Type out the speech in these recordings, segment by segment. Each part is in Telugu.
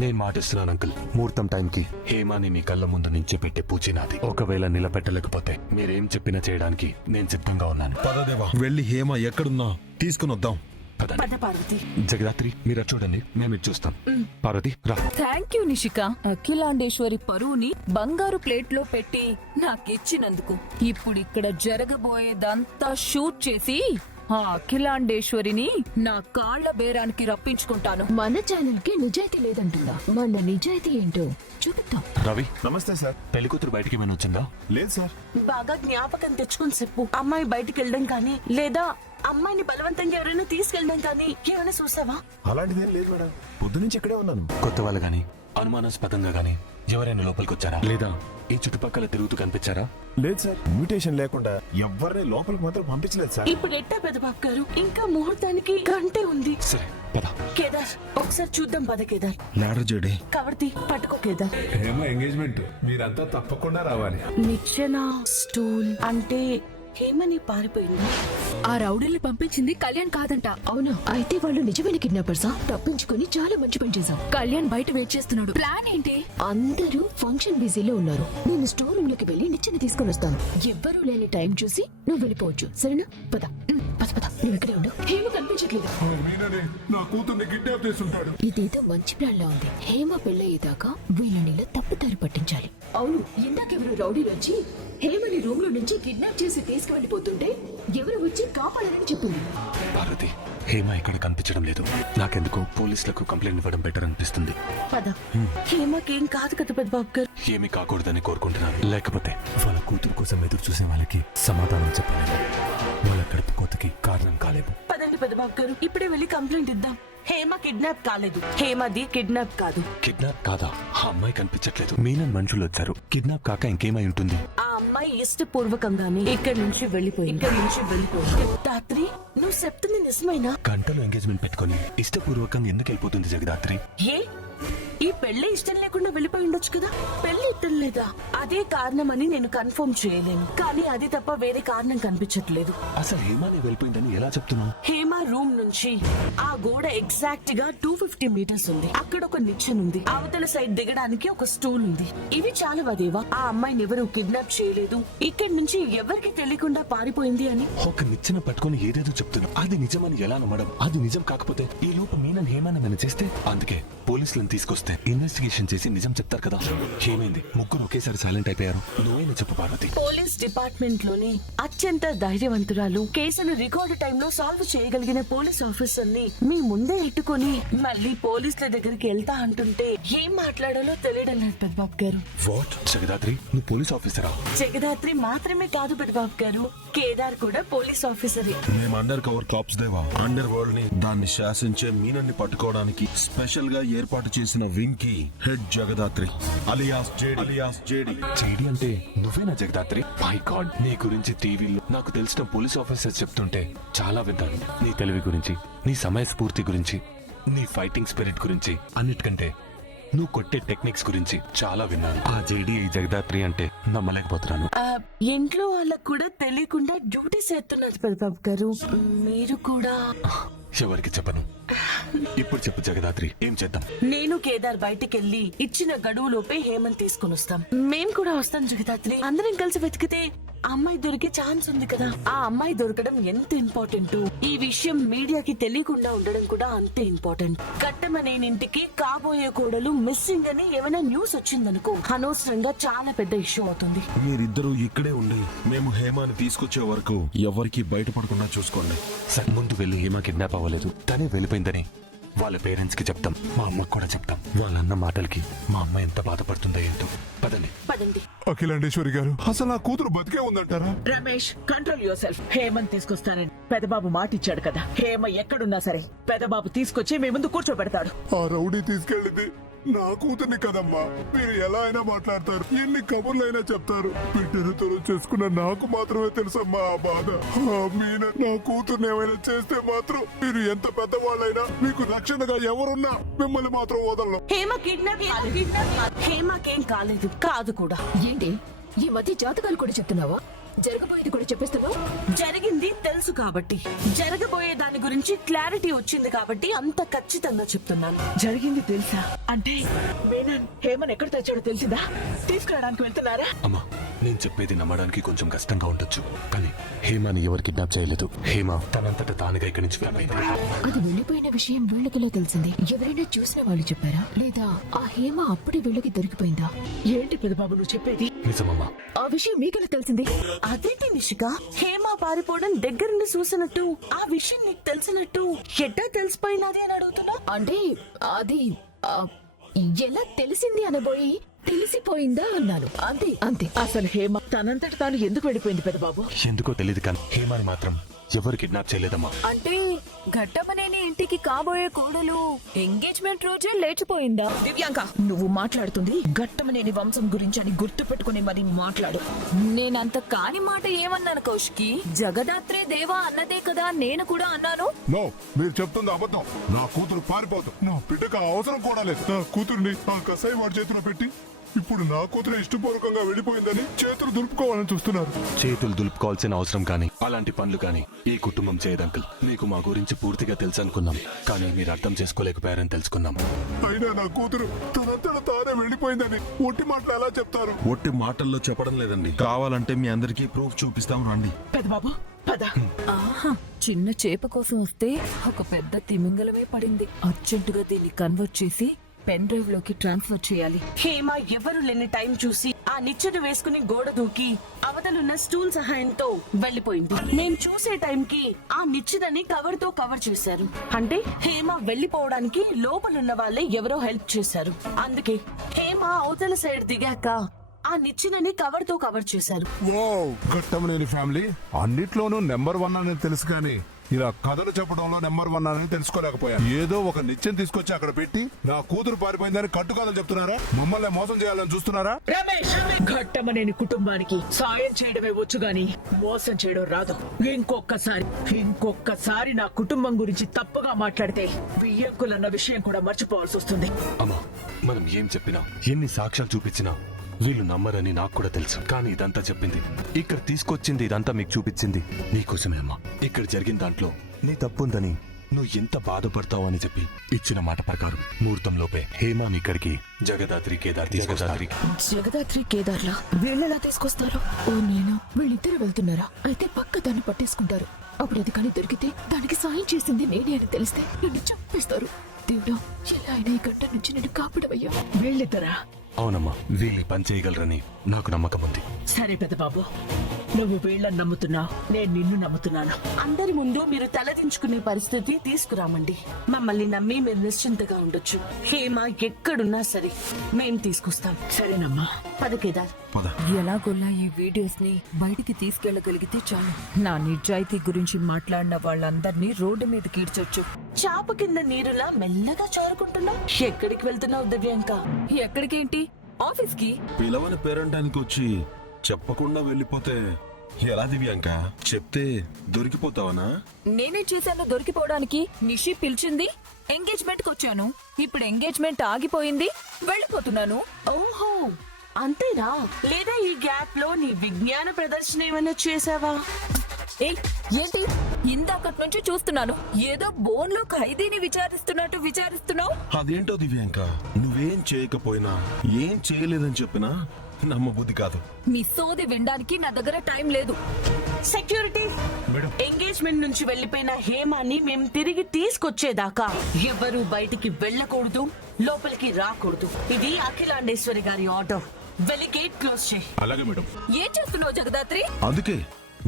నేను మాటిస్తున్నాను అంకుల్, ముహూర్తం టైంకి హేమాని మీ కళ్ళ ముందు నుంచి పెట్టే పూచి నాది. ఒకవేళ నిలబెట్టలేకపోతే మీరేం చెప్పినా చేయడానికి నేను సిద్ధంగా ఉన్నాను. పదదేవా, వెళ్ళి హేమ ఎక్కడున్నా తీసుకుని వద్దాం. పార్వతి. జగదాత్రి మీరు చూడండి, మేము ఇది చూస్తాం. పార్వతి రా. Thank you Nishika. అఖిలాండేశ్వరి పరువుని బంగారు ప్లేట్ లో పెట్టి నాకిచ్చినందుకు. ఇప్పుడు ఇక్కడ జరగబోయేదంతా షూట్ చేసి ఆ అఖిలాండేశ్వరిని నా కాళ్ల బేరానికి రప్పించుకుంటాను. మన ఛానల్ కి నిజాయితీ లేదంటుందా? మన నిజాయితీ ఏంటో చూపిద్దాం. రవి నమస్తే సార్. పెళ్లి కూతురు బయటికి ఏమైనా వచ్చిందా? లేదు సార్. బాగా జ్ఞాపకం తెచ్చుకుని చెప్పు. అమ్మాయి బయటికి వెళ్ళడం కానీ లేదా అమ్మాయిని బలవంతంగా ఎవరైనా తీసుకెళ్ళడం కానీ ఏమైనా చూసావా? అలాంటిదేం లేదు మేడం, పొద్దు నుంచి ఇక్కడే ఉన్నాను. కొత్త వాళ్ళు గాని అనుమానాస్పదంగా గాని ఎవరైనా లోపలికి వచ్చారా, లేదా ఈ చుట్టుపక్కల తిరుగుతూ కనిపించారా? లేదు సార్, ఇన్విటేషన్ లేకుండా ఎవరిని లోపలికి మాత్రం పంపించలేదు సార్. ఇప్పుడు ఎట్టా పెద్దబాబు గారు, ఇంకా ముహూర్తానికి గంటే ఉంది. సరే పద. కేదార్ ఒకసారి చూద్దాం పద. కేదార్ లాడర్ జడి కవర్తి పట్టుకో. కేదార్ ఏమో ఎంగేజ్మెంట్, మీరంతా తప్పకుండా రావాలి. నిచ్చెన స్టూల్ అంటే హేమని పారిపోయింది. ఆ రౌడీల్ని పంపించింది కళ్యాణ్ కాదంట. అవునా? అయితే వాళ్ళు నిజమైన కిడ్నాపర్సా? తప్పించుకొని చాలా మంచి పని చేశాం. కళ్యాణ్ బయట వెయిట్ చేస్తున్నాడు. ప్లాన్ ఏంటి? అందరూ ఫంక్షన్ బిజీలో ఉన్నారు. నేను స్టోర్ రూమ్ లోకి వెళ్ళి నిచ్చెన తీసుకొని వస్తాను. ఎవ్వరూ లేని టైం చూసి నువ్వు వెళ్ళిపోవచ్చు. సరేనా? పద పద పద. నువ్వు ఇక్కడే ఉండు. హేమ కనిపించట్లేదు. మీననే నా కూతుర్ని కిడ్నాప్ చేస్తుంటాడు. ఇదేదో మంచి ప్లాన్ లా ఉంది. హేమ పెళ్ళయ్యేదాకా వీళ్ళని ఇలా తప్పుదారి పట్టించాలి. అవును, ఇందాకెవరు రౌడీలు వచ్చి హేమని రూమ్ లో నుంచి కిడ్నాప్ చేసి తీసుకువెళ్ళిపోతుంటే ఎవరు వచ్చి కాపాడాలని చెప్పింది. పార్వతి, హేమ ఇక్కడ కనిపించడం లేదు. నాకెందుకు పోలీసులకు కంప్లైంట్ ఇవ్వడం బెటర్ అనిపిస్తుంది. పద. హేమకేం కాదు కదా పెద్దబాబు గారు. ఏమీ కాకూడదని కోరుకుంటున్నాను. లేకపోతే వాళ్ళ కూతురు కోసం ఎదురు చూసే వాళ్ళకి సమాధానం చెప్పలేము. వాళ్ళ కడుపు కోతకి కారణం కాలేము. పదండి పెద్దబాబు గారు, ఇప్పుడే వెళ్ళి కంప్లైంట్ ఇద్దాం. హేమ కిడ్నాప్ కాలేదు. హేమది కిడ్నాప్ కాదు. కిడ్నాప్ కాదా? ఆ అమ్మాయి కనిపించట్లేదు. మీనన్ మనుషులు వచ్చారు. కిడ్నాప్ కాక ఇంకేమై ఉంటుంది? ఆ అమ్మాయి ఇష్టపూర్వకంగానే ఇక్కడి నుంచి వెళ్ళిపోయింది. రాత్రి నువ్వు చెప్తుంది నిజమైనా? గంటలో ఎంగేజ్మెంట్ పెట్టుకొని ఇష్టపూర్వకంగా ఎందుకు వెళ్ళిపోతుంది జగదాత్రి? ఏ ఈ పెళ్లి ఇష్టం లేకుండా వెళ్ళిపోయి ఉండొచ్చు కదా. పెళ్లి ఇష్టం లేదా అదే కారణమని నేను కన్ఫర్మ్ చేయలేను, కానీ అది తప్ప వేరే కారణం కనిపించట్లేదు. అసలు హేమాని వెళ్ళిపోయిందని ఎలా చెప్తున్నావు? హేమ రూమ్ నుంచి ఆ గోడ ఎగ్జాక్ట్ గా 250 మీటర్స్ ఉంది. అక్కడ ఒక నిచ్చెన ఉంది. అవతల సైడ్ దిగడానికి ఒక స్టూల్ ఉంది. ఇవి చాలా వదేవా. ఆ అమ్మాయిని ఎవరు కిడ్నాప్ చేయలేదు. ఇక్కడి నుంచి ఎవరికి తెలియకుండా పారిపోయింది అని ఒక నిచ్చెన పట్టుకొని ఏదేదో చెప్తున్నావు. అది నిజమని ఎలా నమ్మడం? అది నిజం కాకపోతే ఈ లోపు మీనన్ హేమాని మనం చేస్తే, అందుకే పోలీసులను తీసుకొస్తే ఇన్వెస్టిగేషన్ చేసి నిజం చెప్తారు కదా. ఏమైంది? ముగ్గురు ఒకేసారి సైలెంట్ అయిపోయారు. నువ్వేనా చెప్పు పార్వతి. పోలీస్ డిపార్ట్మెంట్ లోని అత్యంత ధైర్యవంతురాలు, కేసును రికార్డు టైంలో సాల్వ్ చేయగలిగిన పోలీస్ ఆఫీసర్ ని మీ ముందే ఎట్టుకొని మళ్ళీ పోలీసుల దగ్గరికి వెళ్తా అంటుంటే ఏం మాట్లాడాలో తెలియడం లేదు పెద్దబాబు గారు. వాట్? జగదాత్రి నువ్వు పోలీస్ ఆఫీసరా? జగదాత్రి మాత్రమే కాదు పెద్దబాబు గారు, కేదార్ కూడా పోలీస్ ఆఫీసరే. మేము అండర్ కవర్ కాప్స్ దేవా. అండర్ వరల్డ్ ని, దాన్ని శాసించే మీనన్ని పట్టుకోవడానికి స్పెషల్ గా ఏర్పాటు చేసిన వింగ్ కి head Jagadhatri alias JD. JD అంటే నువ్వేనా జగదాత్రి? మై గాడ్, నీ గురించి టీవీలో నాకు తెలిసిన పోలీస్ ఆఫీసర్స్ చెప్తుంటే చాలా విన్నాను. నీ తెలివి గురించి, నీ సమయస్ఫూర్తి గురించి, నీ ఫైటింగ్ స్పిరిట్ గురించి, అన్నిటికంటే నువ్వు కొట్టే టెక్నిక్స్ గురించి చాలా విన్నాను. ఆ జేడి ఈ జగదాత్రి అంటే నమ్మలేకపోతున్నాను. ఇంట్లో వాళ్ళకు కూడా తెలియకుండా డ్యూటీ చేస్తున్నారు పెద్దబాబు గారు. మీరు కూడా ఎవరికి చెప్పను. ఇప్పుడు చెప్పు జగదాత్రి, ఏం చేద్దాం? నేను కేదార్ బయటికి వెళ్ళి ఇచ్చిన గడువులోపే హేమంత్ తీసుకుని వస్తాం. మేం కూడా వస్తాం జగదాత్రి. అందరం కలిసి వెతికితే అమ్మాయి దొరికే ఛాన్స్ ఉంది కదా. ఆ అమ్మాయి దొరకడం ఎంత ఇంపార్టెంట్, ఈ విషయం మీడియాకి తెలియకుండా ఉండడం కూడా అంతే ఇంపార్టెంట్. కట్టమనేనింటికి కాబోయే కోడలు మిస్సింగ్ అని ఏమైనా న్యూస్ వచ్చిందనుకో, అనవసరంగా చాలా పెద్ద ఇష్యూ అవుతుంది. మీరిద్దరూ ఇక్కడే ఉండి మేము హేమాని తీసుకొచ్చే వరకు ఎవరికి బయటపడకుండా చూసుకోండి. సరే, ముందు వెళ్ళి హేమ కిడ్నాప్ అవ్వలేదు, తనే వెళ్ళిపోయిందని వాళ్ళ పేరెంట్స్ కి చెప్తాం. మా అమ్మకు కూడా చెప్తాం. వాళ్ళన్న మాటలకి మా అమ్మ ఎంత బాధపడుతుందో ఏంటో. పదండి. పదండి. అఖిలాండేశ్వరి గారు, అసలు నా కూతురు బతికే ఉందంటారా? Ramesh, control yourself. Hemanth తీసుకొస్తానని పెదబాబు మాటిచ్చాడు కదా. హేమ ఎక్కడున్నా సరే పెదబాబు తీసుకొచ్చి మీ ముందు కూర్చోబెడతాడు. ఆ రౌడీ తీసుకెళ్ళింది నా కూతుర్ని కదమ్మా. మీరు ఎలా అయినా మాట్లాడతారు, ఎన్ని కబుర్లైనా చెప్తారు. బిడ్డను తొలి చేసుకున్న నాకు మాత్రమే తెలుసమ్మా ఆ బాధ. మీన నా కూతుర్ని ఏమైనా చేస్తే మాత్రం మీరు ఎంత పెద్దవాళ్ళైనా, మీకు రక్షణగా ఎవరున్నా మిమ్మల్ని మాత్రం వదలను. హేమ కిడ్నాప్ హేమకేం కాలేదు. కాదు కూడా. ఏంటి ఈ మధ్య జాతకాలు కూడా చెప్తున్నావా? జరగబోయేది కూడా చెప్పేస్తున్నావు. జరిగింది తెలుసు కాబట్టి, జరగబోయే దాని గురించి క్లారిటీ వచ్చింది కాబట్టి అంత ఖచ్చితంగా చెప్తున్నాను. జరిగింది తెలుసా అంటే మీనన్ హేమన్ ఎక్కడ తెచ్చాడో తెలిసిందా? తీసుకురావడానికి వెళ్తున్నారా? అమ్మా, నేను చెప్పేది నమ్మడానికి కొంచెం కష్టంగా ఉండొచ్చు, కానీ హేమని ఎవరు కిడ్నాప్ చేయలేదు. హేమ తనంతట తానుగా ఇక్కడి నుంచి వెళ్ళిపోయింది. అది వెళ్ళిపోయిన విషయం వీళ్ళకిలా తెలిసింది. ఎవరైనా చూసిన వాళ్ళు చెప్పారా, లేదా ఆ హేమ అప్పుడే వీళ్ళకి దొరికిపోయిందా? ఏంటి పెద్దబాబు నువ్వు చెప్పేది? నిజమమ్మా. ఆ విషయం మీకెలా తెలిసింది? అదేంటి నిషిక, హేమ పారిపోవడం దగ్గరుండి చూసినట్టు, ఆ విషయం నీకు తెలిసినట్టు ఎట్టా తెలిసిపోయినది అని అడుగుతున్నా? అంటే అది ఆ, ఎలా తెలిసింది అనబోయి తెలిసిపోయిందా అన్నాను. అంతే అంతే. అసలు హేమ తనంతట తాను ఎందుకు వెళ్ళిపోయింది పెద్దబాబు? ఎందుకో తెలియదు కానీ హేమని మాత్రం ఎవరు కిడ్నాప్ చేయలేదమ్మా. అంటే ఘట్టమనేని ఇంటికి కాబోయే కోడలు ఎంగేజ్మెంట్ రోజే లేచిపోయిందా? దివ్యాంక, నువ్వు మాట్లాడుతుంది ఘట్టమనేని వంశం గురించి అని గుర్తు పెట్టుకుని మరి మాట్లాడు. నేనంత కాని మాట ఏమన్నాను కౌశికి? జగదాత్రే దేవా అన్నదే కదా నేను కూడా అన్నాను. నో, మీరు చెప్తుంది అబద్ధం. నా కూతురు పారిపోతాం. నా బిడ్డకు ఆ అవసరం కూడా లేదు. నా కూతుర్ని ఆ కసాయి వాడి చేతిలో పెట్టి ఇప్పుడు నా కూతురు ఇష్టపూర్వకంగా వెళ్ళిపోయిందని చేతులు దులుపుకోవాలని చూస్తున్నారు. చేతులు దులుపుకోవాల్సిన అవసరం కానీ అలాంటి పనులు కానీ ఈ కుటుంబం చేయదు అంకుల్. మీకు మా గురించి పూర్తిగా తెలుసు అనుకున్నాం, కానీ మీరు అర్థం చేసుకోలేకపోయారని తెలుసుకున్నాం. అయినా నా కూతురు తనంతట తానే వెళ్ళిపోయిందని ఒట్టి మాటలు ఎలా చెప్తారు? ఒట్టి మాటల్లో చెప్పడం లేదండి. కావాలంటే మీ అందరికీ ప్రూఫ్ చూపిస్తాం, రండి. పెద్దబాబు పద. ఆహా, చిన్న చేప కోసం వస్తే ఒక పెద్ద తిమింగలమే పడింది. అర్జెంటుగా దీన్ని కన్వర్ట్ చేసి పెన్ డ్రైవ్ లోకి ట్రాన్స్ఫర్ చేయాలి. హేమ ఎవరు లేని టైం చూసి ఆ నిచ్చెన వేసుకుని గోడ దూకి అవతలున్న స్టూల్ సహాయంతో వెళ్ళిపోయింది. నేను చూసే టైంకి ఆ నిచ్చెనని కవర్ తో కవర్ చేశారు. అంటే హేమ వెళ్ళిపోవడానికి లోపలున్న వాళ్ళే ఎవరో హెల్ప్ చేశారు. అందుకే హేమ అవతల సైడ్ దిగాక ఆ నిచ్చెనని కవర్ తో కవర్ చేశారు. వావ్, ఘట్టమనేని ఫ్యామిలీ అన్నిట్లోనూ నెంబర్ 1 అని తెలుసు, కానీ ఇలా కథలు చెప్పడంలో నెంబర్ 1 అని తెలుసుకోలేకపోయాను. ఏదో ఒక నిత్యం తీసుకొచ్చి అక్కడ పెట్టి నా కూతురు పారిపోయిందని కట్టుకాదని చెప్తున్నారా? మమ్మల్ని మోసం చేయాలని చూస్తున్నారా? రమేష్, ఘట్టమనేని కుటుంబానికి సాయం చేయడమే వచ్చు గాని మోసం చేయడం రాదు. ఇంకొక్కసారి నా కుటుంబం గురించి తప్పుగా మాట్లాడితే బియ్యంకులన్న విషయం కూడా మర్చిపోవాల్సి వస్తుంది. అమ్మా, మనం ఏం చెప్పినా ఎన్ని సాక్ష్యాలు చూపించినా వీళ్ళు నమ్మరని నాకు కూడా తెలుసు. కానీ ఇదంతా చెప్పింది, ఇక్కడ తీసుకొచ్చింది, ఇదంతా మీకు చూపించింది నీకోసమే అమ్మా. ఇక్కడ జరిగిన దాంట్లో నీ తప్పుందని నువ్వు ఎంత బాధపడతావు అని చెప్పి ఇచ్చిన మాట ప్రకారం ముహూర్తం లోపే హేమాని ఇక్కడికి జగదాత్రి కేదార్ తీసుకొస్తారు. జగదాత్రి కేదార్లా వీళ్ళెలా తీసుకొస్తారు? ఓ నేను, వీళ్ళిద్దరు వెళ్తున్నారా? అయితే పక్క దాన్ని పట్టేసుకుంటారు. అప్పుడు అది కానీ దొరికితే దానికి సాయం చేసింది నేనే అని తెలిస్తే నిన్ను చంపేస్తారు. దేవుడా, ఎలా అయినా ఈ గంట నుంచి నేను కాపాడవయ్యా. వీళ్ళిద్దరా? అవునమ్మా, వీళ్ళు పని చేయగలరని నాకు నమ్మకం ఉంది. సరే పెద్దబాబు, నువ్వు వీళ్ళని నమ్ముతున్నావు, నేను నిన్ను నమ్ముతున్నాను. అందరి ముందు మీరు తలదించుకునే పరిస్థితి తీసుకురామండి. మమ్మల్ని నమ్మి మీరు నిశ్చింతగా ఉండొచ్చు. హేమ ఎక్కడున్నా సరే మేం తీసుకొస్తాం. సరేనమ్మా. పద కేదార్. పద. ఎలాగోలా ఈ వీడియోస్ ని బయటికి తీసుకెళ్లగలిగితే చాలు. నా నిజాయితీ గురించి మాట్లాడిన వాళ్ళందరినీ రోడ్డు మీద కీడ్చొచ్చు. చాప కింద నీరులా మెల్లగా చారుకుంటున్నావు. ఎక్కడికి వెళ్తున్నావు దివ్యాంక? ఎక్కడికేంటి? ఆఫీస్ కి. పిలవని పేరంటానికి వచ్చి చెప్పకుండా వెళ్ళిపోతే ఎలా దివ్యాంక? చెప్తే దొరికిపోతావనా? నేనే చూశాను దొరికిపోవడానికి. నిషి పిలిచింది, ఎంగేజ్మెంట్ కి వచ్చాను. ఇప్పుడు ఎంగేజ్మెంట్ ఆగిపోయింది, వెళ్ళిపోతున్నాను. ఓహో, అంతేనా? లేదా ఈ గ్యాప్ లో నీ విజ్ఞాన ప్రదర్శన ఏమైనా చేసావా? ఏయ్, ఏంటి ఇందాకటి నుంచి చూస్తున్నాను, ఏదో బోన్ లో ఖైదీని విచారిస్తున్నట్టు విచారిస్తున్నావు. అదేంటో దివ్యాంక, నువ్వేం చేయకపోయినా ఏం చేయలేదని చెప్పినా నమ్మబుద్ధి కాదు. మీ సోది వినడానికి నా దగ్గర టైం లేదు. సెక్యూరిటీ, ఎంగేజ్మెంట్ నుంచి వెళ్లిపోయిన హేమాని మేము తిరిగి తీసుకొచ్చేదాకా ఎవరు బయటికి వెళ్ళకూడదు, లోపలికి రాకూడదు. ఇది అఖిలాండేశ్వరి గారి ఆర్డర్. వెళ్ళి గేట్ క్లోజ్ చేయి. అలాగే మేడం. ఏం చేస్తున్నావు జగదాత్రి? అందుకే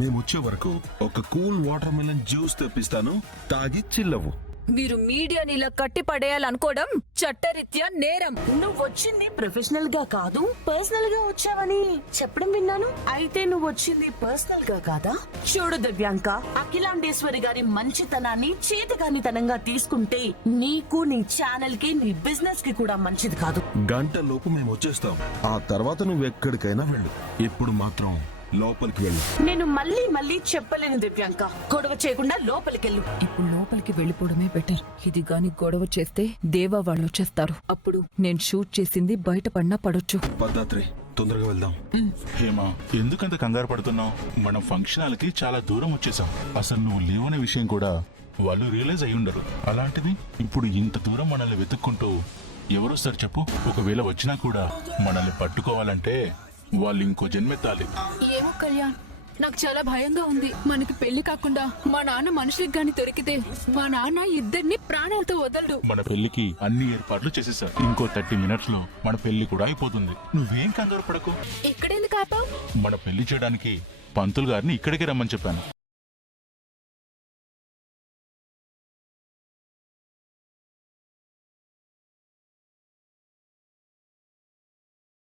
మేము వచ్చే వరకు ఒక కూల్ వాటర్ మిలన్ జ్యూస్ తెప్పిస్తాను, తాగి చిల్లవు. మీరు మీడియాని ఇలా కట్టి పడేయాలనుకోవడం చట్టరీత్యా నేరం. నువ్వు వచ్చింది ప్రొఫెషనల్ గా కాదు, పర్సనల్ గా వచ్చావని చెప్పడం విన్నాను. అయితే నువ్వు వచ్చింది పర్సనల్ గా కాదా? చూడు దివ్యాంక, అఖిలాండేశ్వరి గారి మంచితనాన్ని చేతకానితనంగా తీసుకుంటే నీకు, నీ ఛానల్ కి, నీ బిజినెస్ కి కూడా మంచిది కాదు. గంట లోపు మేము వచ్చేస్తాం. ఆ తర్వాత నువ్వు ఎక్కడికైనా వెళ్ళు. ఇప్పుడు మాత్రం లోపలికి వెళ్ళు. నేను మళ్ళీ మళ్ళీ చెప్పలేను దివ్యాంక, గొడవ చేయకుండా లోపలికెళ్ళు. ఇప్పుడు లోపలికి వెళ్ళిపోవడమే బెటర్. ఇది గాని గొడవ చేస్తే దేవా వాళ్ళు వచ్చేస్తారు. అప్పుడు నేను షూట్ చేసింది బయటపడినా పడొచ్చు. పద్దాత్రి తొందరగా వెళ్దాం. హేమా, ఎందుకంత కంగారు పడుతున్నావు? మనం ఫంక్షన్ హాల్కి చాలా దూరం వచ్చేసాం. అసలు నువ్వు లేవనే విషయం కూడా వాళ్ళు రియలైజ్ అయి ఉండరు. అలాంటిది ఇప్పుడు ఇంత దూరం మనల్ని వెతుక్కుంటూ ఎవరొస్తారు చెప్పు? ఒకవేళ వచ్చినా కూడా మనల్ని పట్టుకోవాలంటే వాళ్ళు ఇంకో జన్మెత్తాలి. ఏమో కళ్యాణ్, నాకు చాలా భయంగా ఉంది. మనకి పెళ్లి కాకుండా మా నాన్న మనుషులకు గాని దొరికితే మా నాన్న ఇద్దరిని ప్రాణాలతో వదలడు. మన పెళ్లికి అన్ని ఏర్పాట్లు చేసేసారు. ఇంకో 30 మినిట్స్ లో మన పెళ్లి కూడా అయిపోతుంది. నువ్వేం కంగారు పడకు. ఇక్కడెందుకు ఆపావు? మన పెళ్లి చేయడానికి పంతులు గారిని ఇక్కడికే రమ్మని చెప్పాను.